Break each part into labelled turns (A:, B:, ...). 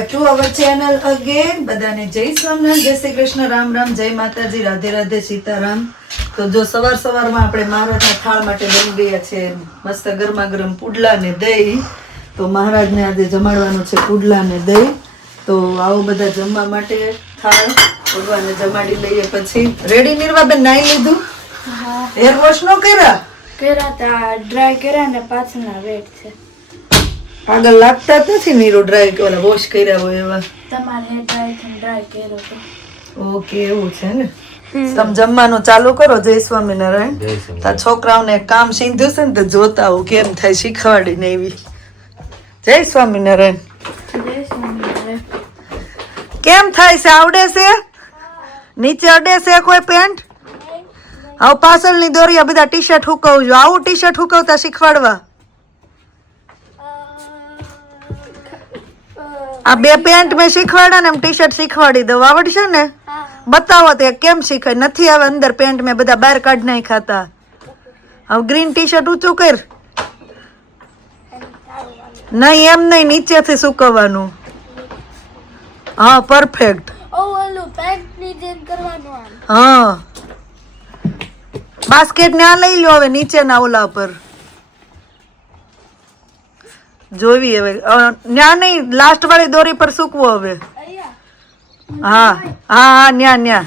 A: Back to our channel again બધાને જય સ્વામિનારાયણ જય શ્રી કૃષ્ણ રામ રામ જય માતાજી રાધે રાધે સીતારામ. તો જો સવાર સવારમાં આપણે મહારાજના થાળ માટે બની ગયા છે મસ્ત ગરમા ગરમ પુડલા ને દહીં. તો મહારાજને આજે જમાડવાનું છે પુડલા ને દહીં. તો આવો બધા જમવા માટે થાળ ભગવાનને જમાડી લઈએ પછી. રેડી નિર્વાબેન નાઈ લીધું? હેર વોશ નો કર્યા?
B: કર્યા તા ડ્રાય કર્યા ને પાછળના વેટ છે.
A: આગળ લાગતા જ નથી નીરો ડ્રાય ઓલા વોશ કર્યા હોય એવા?
B: તમારે ડ્રાય થઈને ડ્રાય કર્યો તો.
A: ઓકે એવું છે ને? તમે જમવાનું ચાલુ કરો જય સ્વામિનારાયણ. તા છોકરાઓને કામ સીધું છે ને તો જોતા હું કેમ થાય શીખવાડીને એવી. જય સ્વામિનારાયણ. કેમ થાય છે? આવડે છે? નીચે અડે છે કોઈ પેન્ટ? આવ પાછળની દોરીયા બધા ટી શર્ટ હુકવજો. આવું ટી શર્ટ હુકવતા શીખવાડવા. આ બે પેન્ટ મેં શીખવાડ્યા ને એમ ટી શર્ટ શીખવાડી દઉં. આવડશે ને? બતાવો તે કેમ શીખાય નથી આવે અંદર પેન્ટ મેં બધા બહાર કાઢ નહીં ખાતા હવે ગ્રીન ટી શર્ટ ઊંચું કર. નહીં એમ નહીં નીચેથી સુકવવાનું. હા પરફેક્ટ હા. બાસ્કેટ ને આ લઈ લો હવે નીચેના ઓલા પર. જોવી હવે. ન્યા નહીં લાસ્ટ વાળી દોરી પર સૂકવો હવે. હા હા હા, ન્યા ન્યા.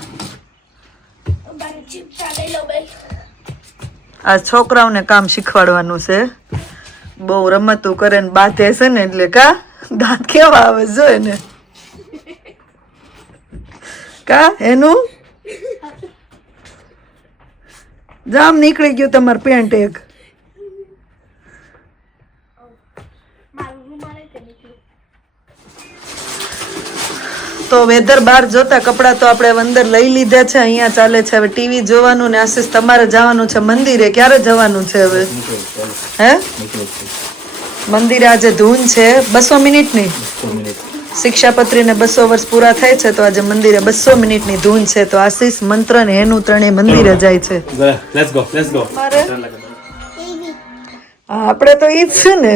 A: આ છોકરાઓને કામ શીખવાડવાનું છે. બહુ રમતું કરે ને બાંધે છે ને એટલે કા? દાંત કેવા આવે જો એને. કા, એનું? જામ નીકળી ગયું તમારું પેન્ટ એક
B: મારું રૂમાલ તે
A: વેધર બહાર જોતા કપડાં તો આપણે અંદર લઈ લીધા છે અહીંયા ચાલે છે હવે ટીવી જોવાનું ને આશીષ તમારે જવાનું છે મંદિરે ક્યારે જવાનું છે હવે? હે? મંદિરે આજે ધૂન છે બસો મિનિટની? શિક્ષાપત્રીને બસો વર્ષ પૂરા થાય છે તો આજે મંદિરે બસો મિનિટની ધૂન છે તો આશીષ મંત્ર ને એનું ત્રણેય મંદિરે જાય છે. આપણે તો ઈ જ છે ને.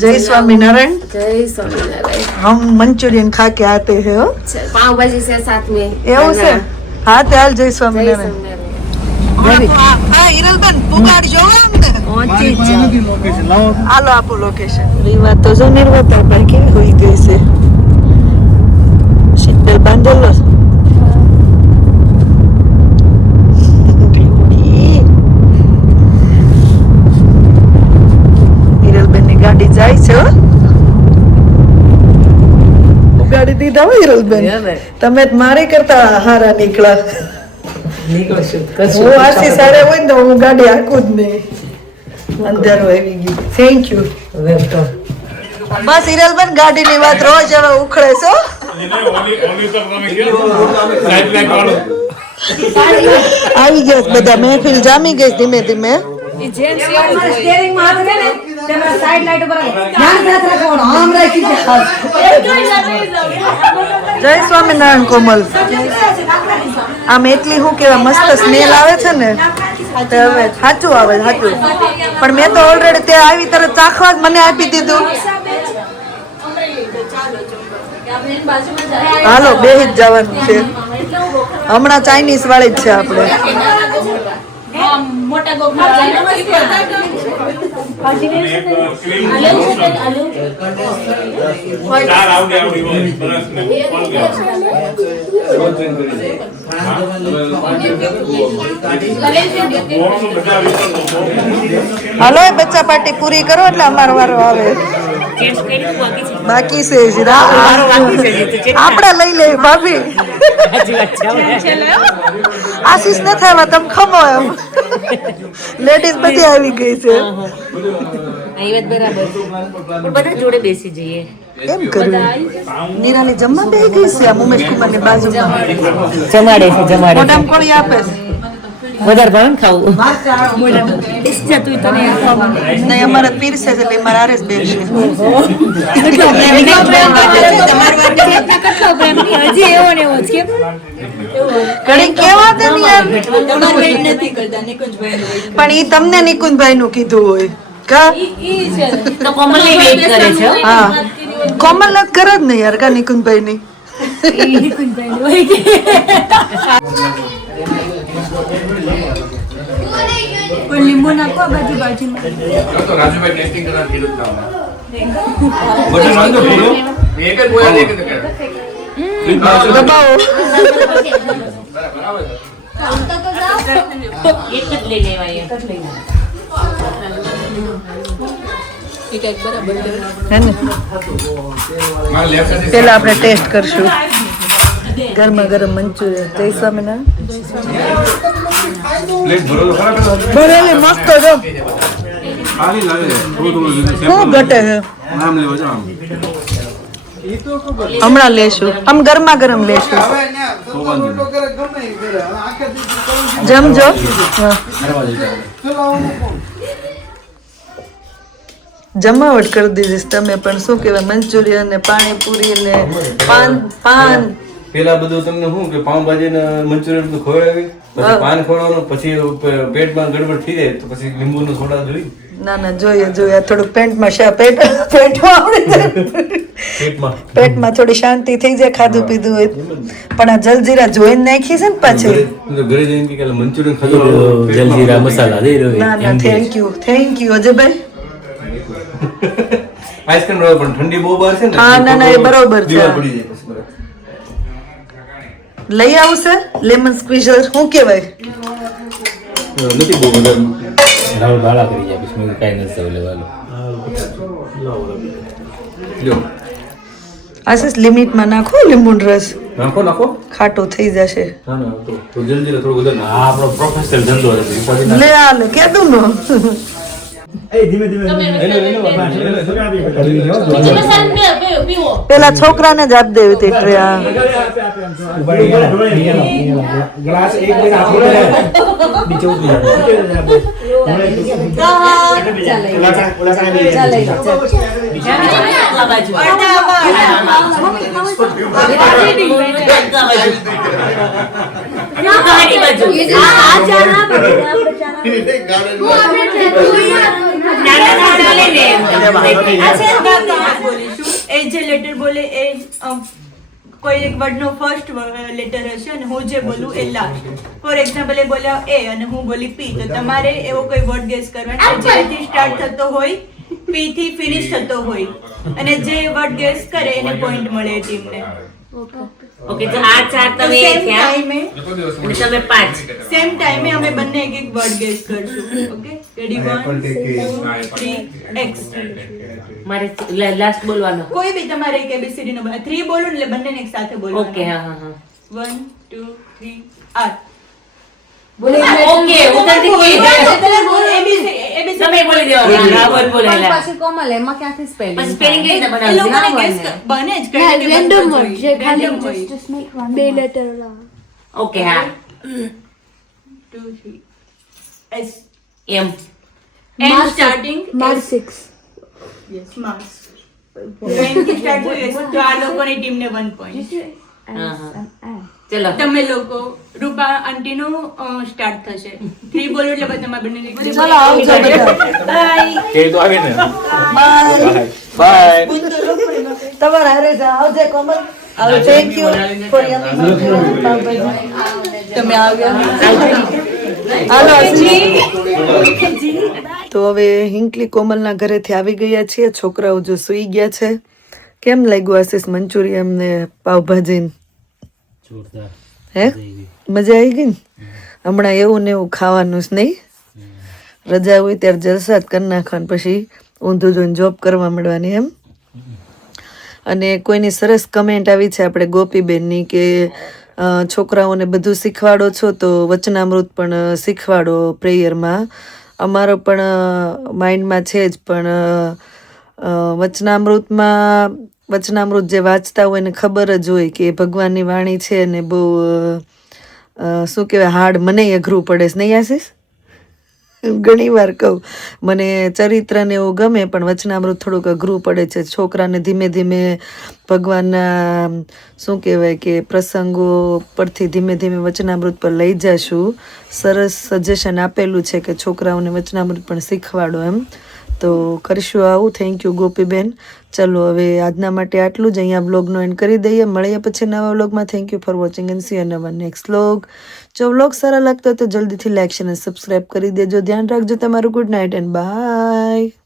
C: જય સ્વામિનારાયણ.
A: જય સ્વામિનારાયણ. હમ ખા કે આતે હે
C: હો? પાવભાજી છે સાથ મે
A: એવું છે? હા. તે હાલ
C: જય
A: સ્વામિનારાયણ. હા હિરલબેન
C: પુગાડ જો
A: હાલો આપો લોકેશન રીવા તો જો નિર્વતા કે હોઈ ગઈ છે. શીતલ બાંધેલો જાય છે ઉગાડી દીધા હોય હિરલબેન તમે મારે મારી કરતા હારા નીકળ્યા હું આશી સારા હોય ને તો હું ગાડી આખું જ નહીં અંધારો આવી ગયું થેન્ક યુ બસ હિરલબેન ગાડીની વાત રોજ હવે ઉખડે છો આવી ગયા બધા મહેફિલ જામી ગઈ ધીમે ધીમે જય સ્વામિનારાયણ કોમલ. આમ એટલી હું કેવા મસ્ત સ્મેલ આવે છે ને તે હવે સાચું આવે સાચું. પણ મેં તો ઓલરેડી તે આવી તરત ચાખવા જ મને આપી દીધું. હાલો બે જ જવાનું છે. હમણાં ચાઇનીઝ વાળી જ છે આપણે.
D: બધા વિકલ્પો બહુ.
A: હાલો બચ્ચા પાર્ટી પૂરી કરો એટલે અમારો વારો આવે.
E: બાકી છે
A: આપણે લઈ લે ભાભી. આશીષ ન થાય તમે ખમો એમ. લેડીઝ બધી આવી ગઈ છે.
E: વાત બરાબર પણ બધા જોડે બેસી જઈએ.
A: કેમ કર્યું નીરાની જમવા બેસી ગઈ છે આ ઉમેશ કુમારની બાજુમાં.
E: જમાડે છે જમાડે
A: મોટામ કોળી આપે છે.
E: વધારે ભાવે ને
A: અમારે પીરસે છે એટલે મારે પણ ઈ તમને નિકુંજભાઈ નું કીધું હોય. કા?
E: કોમલ
A: નથી કરે જ ને યાર, કા નિકુંજભાઈ ની
B: કોઈ લીંબુ નાખો આ બાજુ બાજુમાં
D: તો રાજુભાઈ ટેસ્ટિંગ કરતા ખેડૂત કામ વજન વાંધો પૂરો એક જ બોયા એક જ કરે
A: દબાવો
E: એક જ લઈ લેવાય
A: હે ને
D: મારા લેફ્ટ સાઈડ
A: પેલા આપણે ટેસ્ટ કરશું ગરમા ગરમ મંચુરિયન જય સ્વામિનારાયણ ભરેલી મસ્ત જો
D: ખાલી લાગે છે. થોડું થોડું
A: શું ઘટે છે.
D: આમ લેવા આમ
A: હમણાં લેશું. આમ ગરમા ગરમ લેશું. જમજો જમાવટ કરી દીધી તમે પણ શું કહેવાય? મંચુરિયન ને પાણીપુરી ને પાન પાન.
F: પેલા બધું તમને શું કે પાઉંભાજી ને મંચુરિયન બધું ખવડાવી પછી પાન ખોળવાનું પછી પેટમાં ગડબડ થઈ જાય તો પછી લીંબુનો સોડા જોઈ.
A: ના ના જોઈએ જોઈએ. આ પેન્ટમાં શા પેટ પેટમાં આવડી
F: પેટમાં.
A: પેટમાં થોડી શાંતિ થઈ જાય ખાધું પીધું હોય પણ આ જલજીરા જોઈને નાખી છે ને પાછી?
F: ઘરે જઈને કે કાલે મંચુરિયન ખાધું જલજીરા મસાલા દઈ
A: ના ના થેન્ક યુ થેન્ક યુ અજયભાઈ.
F: આઈસ્ક્રીમ પણ ઠંડી બહુ બહાર છે ને
A: હા, ના, ના, એ બરોબર છે.
F: પડી જાય બરાબર.
A: લઈ આવશે લેમન સ્ક્વીઝર શું કહેવાય?
F: નથી બહુ વધારે
G: રાહુલ બાળા કરી જાય પછી મેં કઈ નથી લેવાનું
F: લ્યો.
A: આશીષ લિમિટમાં નાખો લીંબુનો રસ.
F: નાખો નાખો.
A: ખાટો થઈ જશે.
F: ના ના તો તો થોડું વધારે નાખો.
G: આ આપણો પ્રોફેશનલ ધંધો છે
A: લે આ લે કેદું નો. પેલા છોકરાને જ આપી દેવી હતી ટ્રે
C: ગ્લાસ એક બે રાખી દે નીચે ઉતરી
E: આ
B: જે લેટર બોલે એ કોઈ એક વર્ડનો ફર્સ્ટ લેટર હશે અને હું જે બોલું એ લાસ્ટ ફોર એક્ઝામ્પલ એ બોલ્યા એ અને હું બોલી પી. તો તમારે એવો કોઈ વર્ડ ગેસ કરવાનો કે જેથી સ્ટાર્ટ થતો હોય પી થી ફિનિશ થતો હોય. અને જે વર્ડ ગેસ કરે એને પોઈન્ટ મળે ટીમને
E: ઓકે તો આ ચાર તમે
B: સેમ ટાઈમે
E: અને તમે પાંચ.
B: સેમ ટાઈમે અમે બંને એક એક વર્ડ ગેસ કરશું okay ready one two three X
E: મારે લાસ્ટ બોલવાનો.
B: કોઈ બી તમારે એક એબીસીડી નંબર થ્રી બોલો એટલે બંનેને એક સાથે બોલો
E: ઓકે હા હા હા.
B: One two three R
E: okay ઉતરતી કોઈ તમે બોલી. દેવાનું. હા બોલ. બોલેલા
C: પછી કોમલ એમાં ક્યાંથી સ્પેલિંગ
E: પછી
C: ના
B: જ.
H: જે.
E: હા હા. ચલો.
B: તમે લોકો રૂપા આંટીનું સ્ટાર્ટ થશે. થ્રી બોલો એટલે બધા બંને
A: ચલો આવજો. બધા
G: કે તો આવે ને
A: બાય
G: બાય
A: તમારા હરે જ આવજે કોમલ. આવ થેન્ક યુ ફોર તમે આવ્યા હાલો અશ્વિની. તો હવે હિંકલી કોમલના ઘરેથી આવી ગયા છીએ. છોકરાઓ જો સૂઈ ગયા છે. કેમ લાગ્યું આશીષ મંચુરિયમ ને પાવભાજી હે? મજા આવી ગઈ. ને? હમણાં એવું ને એવું ખાવાનું જ નહીં. રજા હોય ત્યારે જલસા જ કરી નાખવાનું પછી ઊંધું જોઈને જોબ કરવા મળવાની એમ. અને કોઈની સરસ કમેન્ટ આવી છે આપણે ગોપીબેનની કે છોકરાઓને બધું શીખવાડો છો તો વચનામૃત પણ શીખવાડો પ્રેયરમાં. અમારો પણ માઇન્ડમાં છે જ, પણ વચનામૃતમાં, વચનામૃત જે વાંચતા હોય એને ખબર જ હોય કે ભગવાનની વાણી છે અને બહુ શું કહેવાય, હાર્ડ મને અઘરું પડે છે. નહીં આશીષ ઘણી વાર કહું. મને ચરિત્રને એવું ગમે, પણ વચનામૃત થોડુંક અઘરું પડે છે. છોકરાને ધીમે ધીમે ભગવાનના, શું કહેવાય કે, પ્રસંગો પરથી ધીમે ધીમે વચનામૃત પર લઈ જશું. સરસ સજેશન આપેલું છે કે છોકરાઓને વચનામૃત પણ શીખવાડો એમ. તો કરીશું આવું. થેન્ક યુ ગોપીબેન. ચલો, હવે આજના માટે આટલું જ. અહીંયા બ્લોગનો એન્ડ કરી દઈએ. મળીએ પછી નવા બ્લોગમાં thank you for watching and see નવા નેક્સ્ટ બ્લોગ જો બ્લોગ સારા લાગતા તો જલ્દીથી લાઈક અને સબસ્ક્રાઈબ કરી દેજો. ધ્યાન રાખજો તમારું. Good night and by